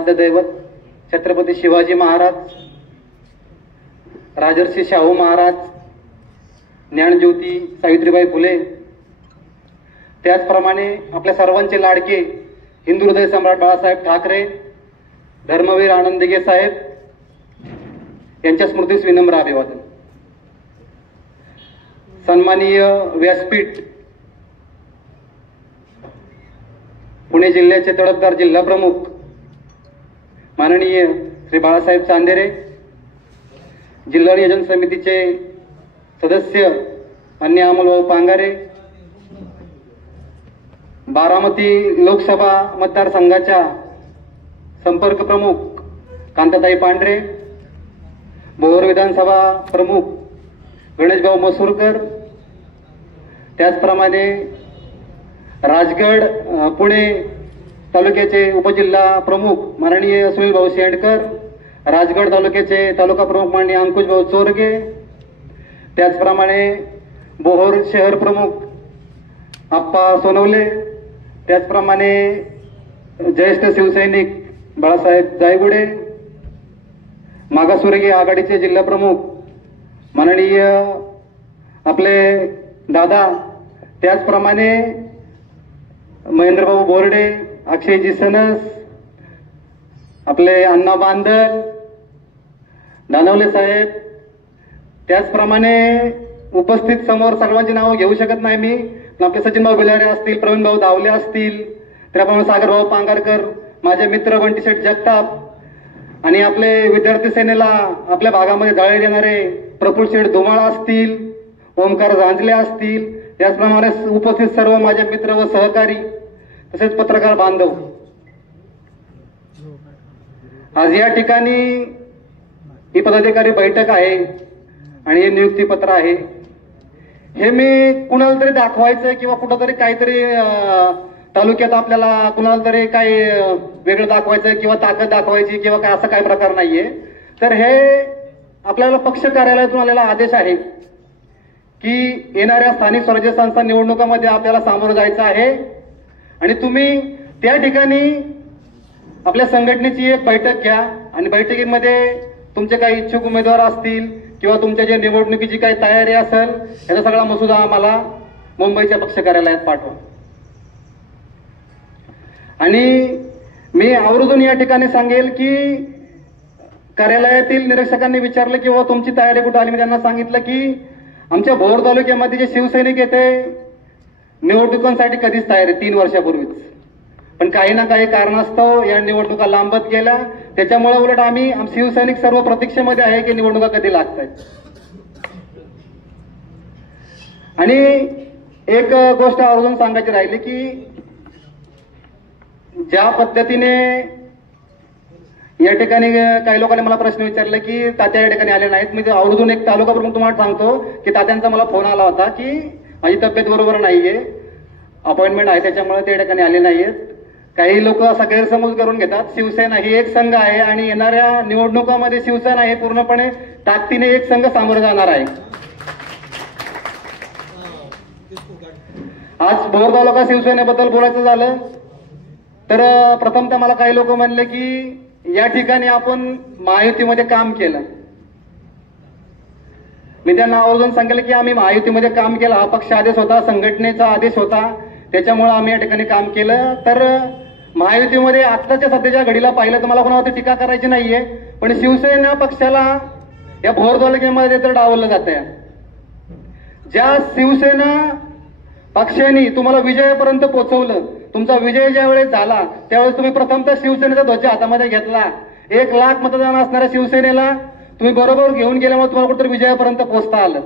आराध्य दैवत छत्रपती शिवाजी महाराज, राजर्षी शाहू महाराज, ज्ञानज्योती सावित्रीबाई फुले, त्याचप्रमाणे आपल्या सर्वांचे लाडके हिंदू हृदय सम्राट बाळासाहेब ठाकरे, धर्मवीर आनंद दिघे साहेब यांच्या स्मृतीस विनम्र अभिवादन. सन्माननीय व्यासपीठ, पुणे जिल्ह्याचे तडफदार जिल्हा प्रमुख माननीय श्री बाळासाहेब चांदेरे, जिल्हा नियोजन समितीचे सदस्य माननीय अमोलभाऊ पांगारे, बारामती लोकसभा मतदारसंघाच्या संपर्क प्रमुख कांताताई पांढरे, भोर विधानसभा प्रमुख गणेशभाऊ मसूरकर, त्याचप्रमाणे राजगड पुणे तालुक्याचे उपजिल्हा प्रमुख माननीय सुनील भाऊ शेंडकर, राजगड तालुक्याचे तालुका प्रमुख माननीय अंकुश भाऊ चोरगे, त्याचप्रमाणे बोहोर शहर प्रमुख आप्पा सोनवले, त्याचप्रमाणे ज्येष्ठ शिवसैनिक बाळासाहेब जायगुडे, मागासवर्गीय आघाडीचे जिल्हा प्रमुख माननीय आपले दादा, त्याचप्रमाणे महेंद्रभाऊ बोर्डे, अक्षयजी सनस, आपले अण्णा बांदल, दानवले साहेब, त्याचप्रमाणे उपस्थित समोर सर्वांची नावं घेऊ शकत नाही मी, पण आपले सचिनभाऊ बिलारे असतील, प्रवीणभाऊ दावले असतील, त्याप्रमाणे सागरभाऊ पांगारकर, माझे मित्र बंटीशेठ जगताप, आणि आपले विद्यार्थी सेनेला आपल्या भागामध्ये जाळे देणारे प्रफुल्ल शेठ धुमाळ असतील, ओमकार झांजले असतील, त्याचप्रमाणे उपस्थित सर्व माझे मित्र व सहकारी तसेच पत्रकार बांधव, आज या ठिकाणी ही पदाधिकारी बैठक आहे आणि हे नियुक्ती पत्र आहे. हे मी कुणाला तरी दाखवायचं किंवा कुठंतरी काहीतरी तालुक्यात आपल्याला कुणाला तरी काही वेगळं दाखवायचं किंवा ताकद दाखवायची किंवा काय असं काही प्रकार नाहीये. तर हे आपल्याला पक्ष कार्यालयातून आलेला आदेश आहे की येणाऱ्या स्थानिक स्वराज्य संस्था निवडणुकामध्ये आपल्याला सामोरं जायचं आहे आणि तुम्ही त्या ठिकाणी आपल्या संघटनेची एक बैठक घ्या आणि बैठकीमध्ये तुमचे काही इच्छुक उमेदवार असतील किंवा तुमच्या जे निवडणुकीची काही तयारी असेल याचा सगळा मसुदा आम्हाला मुंबईच्या पक्ष कार्यालयात पाठवा. आणि मी आवर्जून या ठिकाणी सांगेल की कार्यालयातील निरीक्षकांनी विचारलं की व तुमची तयारी कुठे आली, मी त्यांना सांगितलं की आमच्या भोर तालुक्यामध्ये जे शिवसैनिक येते निवडणुकांसाठी कधीच तयारी 3 वर्षापूर्वीच, पण काही ना काही कारणास्तव या निवडणुका लांबत गेल्या, त्याच्यामुळे उलट आम्ही शिवसैनिक सर्व प्रतीक्षेमध्ये आहे की निवडणुका कधी लागत आहेत. आणि एक गोष्ट आवर्जून सांगायची राहिली की ज्या पद्धतीने या ठिकाणी काही लोकांनी मला प्रश्न विचारले की तात्या या ठिकाणी आले नाहीत. मी आवर्जून एक तालुका प्रमुख तुम्हाला सांगतो की तात्यांचा मला फोन आला होता की माझी तब्येत बरोबर नाहीये, अपॉइंटमेंट आहे, त्याच्यामुळे ते या ठिकाणी आले नाहीयेत. काही लोक असा गैरसमज करून घेतात. शिवसेना ही एक संघ आहे आणि येणाऱ्या निवडणुकामध्ये शिवसेना हे पूर्णपणे ताकदीने एक संघ सामोरं जाणार आहे. आज भोर तालुका शिवसेनेबद्दल बोलायचं झालं तर प्रथमतः मला काही लोक म्हणले की या ठिकाणी आपण महायुतीमध्ये काम केलं. मी त्यांना आवर्जून सांगितलं की आम्ही महायुतीमध्ये काम केलं, हा पक्ष आदेश होता, संघटनेचा आदेश होता, त्याच्यामुळे आम्ही या ठिकाणी काम केलं. तर महायुतीमध्ये आत्ताच्या सध्याच्या घडीला पाहिलं तर मला कोणावरती टीका करायची नाहीये, पण शिवसेना पक्षाला या भोर तालुक्यामध्ये तर डावललं जात आहे. ज्या शिवसेना पक्षाने तुम्हाला विजयापर्यंत पोहोचवलं, तुमचा विजय ज्या वेळेस झाला त्यावेळेस तुम्ही प्रथमतः शिवसेनेचा ध्वज हातामध्ये घेतला. 1 लाख मतदान असणाऱ्या शिवसेनेला तुम्ही बरोबर घेऊन गेल्यामुळे तुम्हाला कुठेतरी विजयापर्यंत पोहोचता आलं.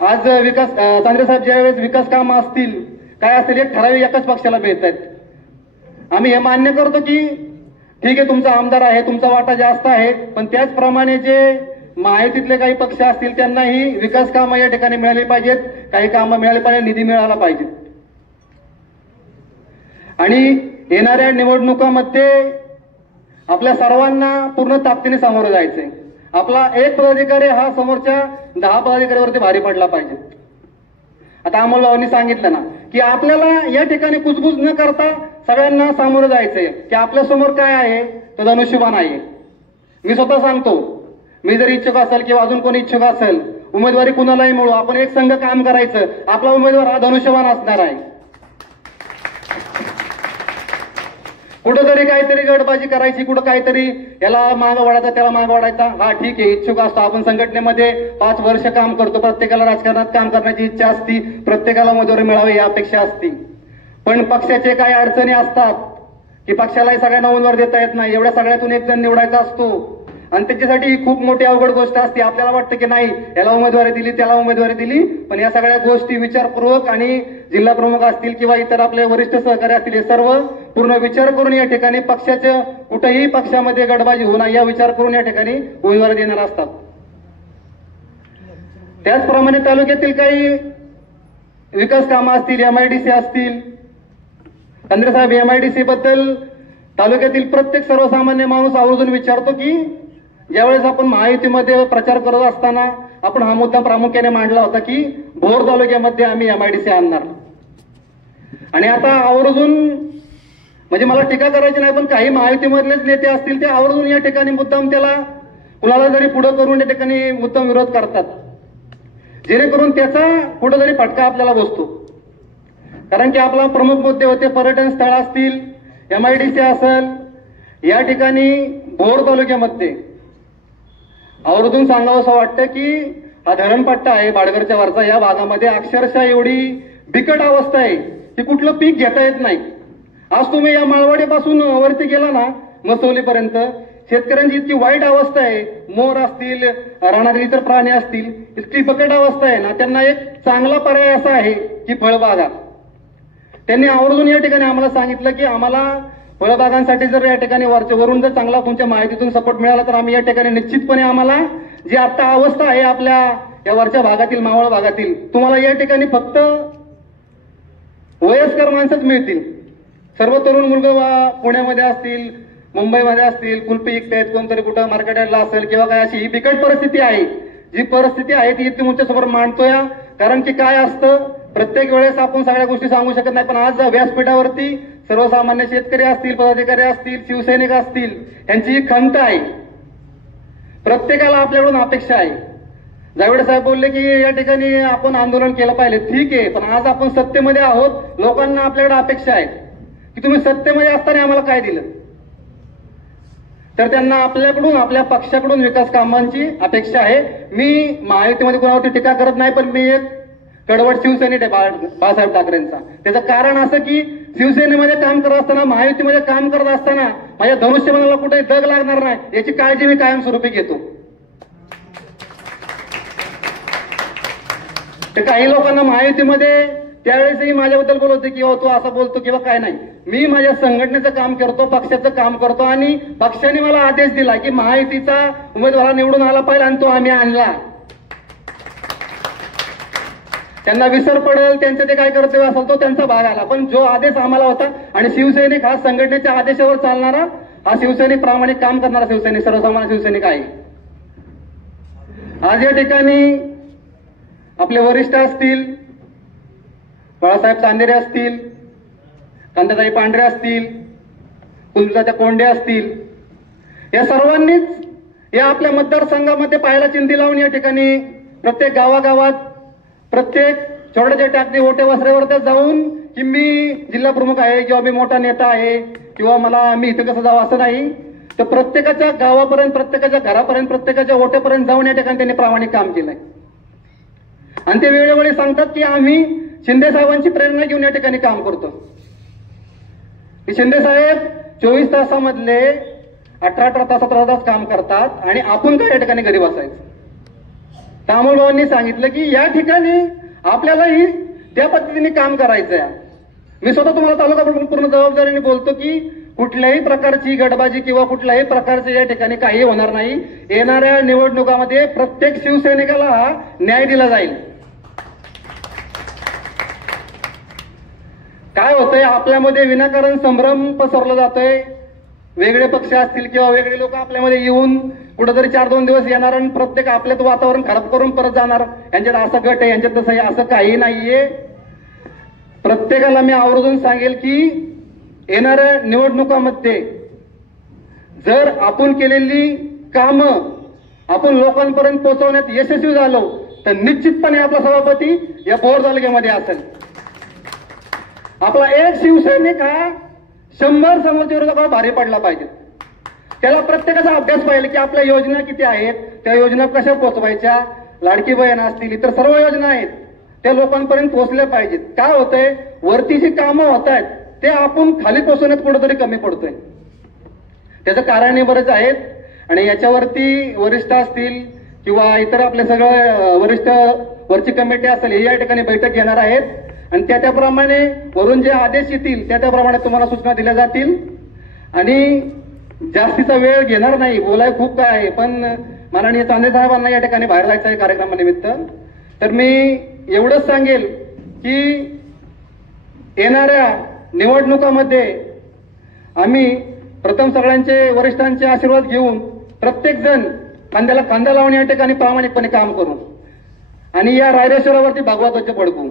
आज विकास चांद्रे साहेब ज्यावेळेस विकास काम असतील काय असतील एक ठराविक एकाच पक्षाला मिळत आहेत. आम्ही हे मान्य करतो की ठीक आहे तुमचा आमदार आहे, तुमचा वाटा जास्त आहे, पण त्याचप्रमाणे जे महायुतीतले काही पक्ष असतील त्यांनाही विकास कामं या ठिकाणी मिळाली पाहिजेत, काही कामं मिळाली पाहिजे, निधी मिळाला पाहिजे. आणि येणाऱ्या निवडणुकामध्ये आपल्या सर्वांना पूर्ण ताकदीने सामोरं जायचंय. आपला एक पदाधिकारी हा समोरच्या 10 पदाधिकाऱ्यावरती भारी पडला पाहिजे. आता अमोलभाऊंनी सांगितलं ना की आपल्याला या ठिकाणी कुजबूज न करता सगळ्यांना सामोरं जायचंय की आपल्या समोर काय आहे, तो धनुष्यबाण आहे. मी स्वतः सांगतो, मी जर इच्छुक असेल किंवा अजून कोणी इच्छुक असेल, उमेदवारी कुणालाही मिळू, आपण एक संघ काम करायचं. आपला उमेदवार हा धनुष्यबाण असणार आहे. कुठंतरी काहीतरी गडबाजी करायची, कुठं काहीतरी याला मागं वाढायचा, त्याला मागं वाढायचा. हा ठीक आहे, इच्छुक असतो आपण. संघटनेमध्ये 5 वर्ष काम करतो. प्रत्येकाला राजकारणात काम करण्याची इच्छा असती, प्रत्येकाला उमेदवारी मिळावी ही अपेक्षा असती. पण पक्षाचे काही अडचणी असतात की पक्षालाही सगळ्यांना उमेदवार देता येत नाही. एवढ्या सगळ्यातून एक जण निवडायचा असतो आणि त्याच्यासाठी ही खूप मोठी अवघड गोष्ट असते. आपल्याला वाटतं की नाही, याला उमेदवारी दिली, त्याला उमेदवारी दिली, पण या सगळ्या गोष्टी विचारपूर्वक आणि जिल्हा प्रमुख असतील किंवा इतर आपले वरिष्ठ सहकारी असतील, हे सर्व पूर्ण विचार करून या ठिकाणी पक्षाच्या कुठेही पक्षामध्ये गडबाजी होऊ नये या विचार करून या ठिकाणी उमेदवारी देणार असतात. त्याचप्रमाणे तालुक्यातील काही विकास कामं असतील, MIDC असतील. तंत्रे साहेब, MIDC बद्दल तालुक्यातील प्रत्येक सर्वसामान्य माणूस आवर्जून विचारतो की ज्यावेळेस आपण महायुतीमध्ये प्रचार करत असताना आपण हा मुद्दा प्रामुख्याने मांडला होता की भोर तालुक्यामध्ये आम्ही MIDC आणणार. आणि आता आवर्जून, म्हणजे मला टीका करायची नाही, पण काही महायुतीमधलेच नेते असतील ते आवर्जून या ठिकाणी मुद्दाम त्याला कुणाला जरी पुढं करून या ठिकाणी मुद्दाम विरोध करतात, जेणेकरून त्याचा कुठंतरी फटका आपल्याला बसतो. कारण की आपला प्रमुख मुद्दे होते पर्यटन स्थळ असतील, MIDC असेल. या ठिकाणी भोर तालुक्यामध्ये आवर्जून सांगावं असं वाटतं की हा धरणपट्टा आहे बाडगरच्या वरचा, या भागामध्ये अक्षरशः एवढी बिकट अवस्था आहे की कुठलं पीक घेता येत नाही. आज तुम्ही या माळवाडीपासून वरती गेला ना मसवलीपर्यंत, शेतकऱ्यांची इतकी वाईट अवस्था आहे. मोर असतील, रानातील इतर प्राणी असतील, इतकी बिकट अवस्था आहे ना. त्यांना एक चांगला पर्याय असा आहे की फळबागा. त्यांनी आवर्जून या ठिकाणी आम्हाला सांगितलं की आम्हाला फळबागांसाठी जर या ठिकाणी वरून जर चांगला तुमच्या माहितीतून सपोर्ट मिळाला तर आम्ही या ठिकाणी निश्चितपणे आम्हाला जी आता अवस्था आहे आपल्या या वरच्या भागातील, मावळ भागातील, तुम्हाला या ठिकाणी फक्त वयस्कर माणसंच मिळतील. सर्व तरुण मुलगा पुण्यामध्ये असतील, मुंबईमध्ये असतील, कुल्फी विकतायत, कोणतरी कुठं मार्केट यार्डला असेल किंवा काय, अशी ही बिकट परिस्थिती आहे. जी परिस्थिती आहे ती तुमच्यासमोर मांडतोय. कारण की काय असतं, प्रत्येक वेळेस आपण सगळ्या गोष्टी सांगू शकत नाही, पण आज व्यासपीठावरती सर्वसामान्य शेतकरी असतील, पदाधिकारी असतील, शिवसैनिक असतील, यांची ही खंत आहे. प्रत्येकाला आपल्याकडून अपेक्षा आहे. जावडे साहेब बोलले की या ठिकाणी आपण आंदोलन केलं पाहिजे, ठीक आहे, पण आज आपण सत्तेमध्ये आहोत. लोकांना आपल्याकडे अपेक्षा आहे की तुम्ही सत्तेमध्ये असताना आम्हाला काय दिलं. तर त्यांना आपल्याकडून, आपल्या पक्षाकडून विकास कामांची अपेक्षा आहे. मी महायुतीमध्ये कोणावरती टीका करत नाही, पण मी एक कडवट शिवसैनिक आहे बाळासाहेब ठाकरेंचा. त्याचं कारण असं की शिवसेनेमध्ये काम करत असताना, महायुतीमध्ये काम करत असताना माझ्या धनुष्यबाणाला कुठेही दग लागणार नाही याची काळजी मी कायमस्वरूपी घेतो. तर काही लोकांना महायुतीमध्ये त्यावेळेसही माझ्याबद्दल बोलत होते की तू असं बोलतो किंवा काय नाही. मी माझ्या संघटनेचं काम करतो, पक्षाचं काम करतो आणि पक्षाने मला आदेश दिला की महायुतीचा उमेदवार निवडून आला पाहिजे आणि तो आम्ही आणला. त्यांना विसर पडेल, त्यांचं ते काय कर्तव्य असेल तो त्यांचा भाग आला, पण जो आदेश आम्हाला होता, आणि शिवसैनिक हा संघटनेच्या आदेशावर चालणारा, हा शिवसैनिक प्रामाणिक काम करणारा शिवसैनिक, सर्वसामान्य शिवसैनिक आहे. आज या ठिकाणी आपले वरिष्ठ असतील, बाळासाहेब चांदेरे असतील, कांताताई पांढरे असतील, कुलदादा कोंडे असतील, या सर्वांनीच या आपल्या मतदारसंघामध्ये पायाला चिंधी लावून या ठिकाणी प्रत्येक गावागावात, प्रत्येक छोट्याच्या टाकते ओटे वस्त्रेवर जाऊन की मी जिल्हा प्रमुख आहे किंवा मी मोठा नेता आहे किंवा मी इथं कसं जावं असं नाही, तर प्रत्येकाच्या गावापर्यंत, प्रत्येकाच्या घरापर्यंत, प्रत्येकाच्या ओट्यापर्यंत जाऊन या ठिकाणी त्यांनी प्रामाणिक काम केलंय. आणि ते वेळोवेळी सांगतात की आम्ही शिंदे साहेबांची प्रेरणा घेऊन या ठिकाणी काम करतो. शिंदे साहेब 24 तासामधले 18 तास 17 तास काम करतात आणि आपण काय या ठिकाणी घरी बसायचं. तामोल भावांनी सांगितलं की या ठिकाणी आपल्यालाही त्या पद्धतीने काम करायचं आहे. मी स्वतः तुम्हाला तालुका पूर्ण जबाबदारीने बोलतो की कुठल्याही प्रकारची गडबाजी किंवा कुठल्याही प्रकारचे या ठिकाणी काही होणार नाही. येणाऱ्या निवडणुकामध्ये प्रत्येक शिवसैनिकाला न्याय दिला जाईल. काय होतंय, आपल्यामध्ये विनाकारण संभ्रम पसरला जातोय. वेगळे पक्ष असतील किंवा वेगळे लोक आपल्यामध्ये येऊन कुठेतरी 4-2 दिवस येणार आणि प्रत्येक आपल्यात वातावरण खराब करून परत जाणार. यांच्यात असं गट आहे, यांच्यात तसं आहे, असं काही नाहीये. प्रत्येकाला मी आवर्जून सांगेल की येणाऱ्या निवडणुकामध्ये जर आपण केलेली कामं आपण लोकांपर्यंत पोहोचवण्यात यशस्वी झालो तर निश्चितपणे आपला सभापती या भोर तालुक्यामध्ये असेल. आपला एक शिवसैनिक हा 100 समोरच्या विरोधावर भारी पडला पाहिजे. त्याला प्रत्येकाचा अभ्यास पाहिजे की आपल्या योजना किती आहेत, त्या योजना कशा पोहोचवायच्या, लाडकी बहीण असतील इतर सर्व योजना आहेत त्या लोकांपर्यंत पोहोचल्या पाहिजेत. काय होतंय, वरती जी कामं होत आहेत ते आपण खाली पोहोचवण्यात कुठेतरी कमी पडतोय. त्याचं कारण बरेच आहेत आणि याच्यावरती वरिष्ठ असतील किंवा इतर आपले सगळं वरिष्ठ वरची कमिटी असेल हे या ठिकाणी बैठक घेणार आहेत आणि त्याप्रमाणे वरून जे आदेश येतील त्याप्रमाणे तुम्हाला सूचना दिल्या जातील. आणि जास्तीचा वेळ घेणार नाही, बोलाय खूप काय आहे, पण माननीय चांदे साहेबांना या ठिकाणी बाहेर जायचं आहे कार्यक्रमानिमित्त. तर मी एवढंच सांगेल की येणाऱ्या निवडणुकामध्ये आम्ही प्रथम सगळ्यांचे वरिष्ठांचे आशीर्वाद घेऊन प्रत्येक जण खांद्याला खांदा लावून या ठिकाणी प्रामाणिकपणे काम करू आणि या रायरेश्वरावरती भगवा ध्वज फडकू.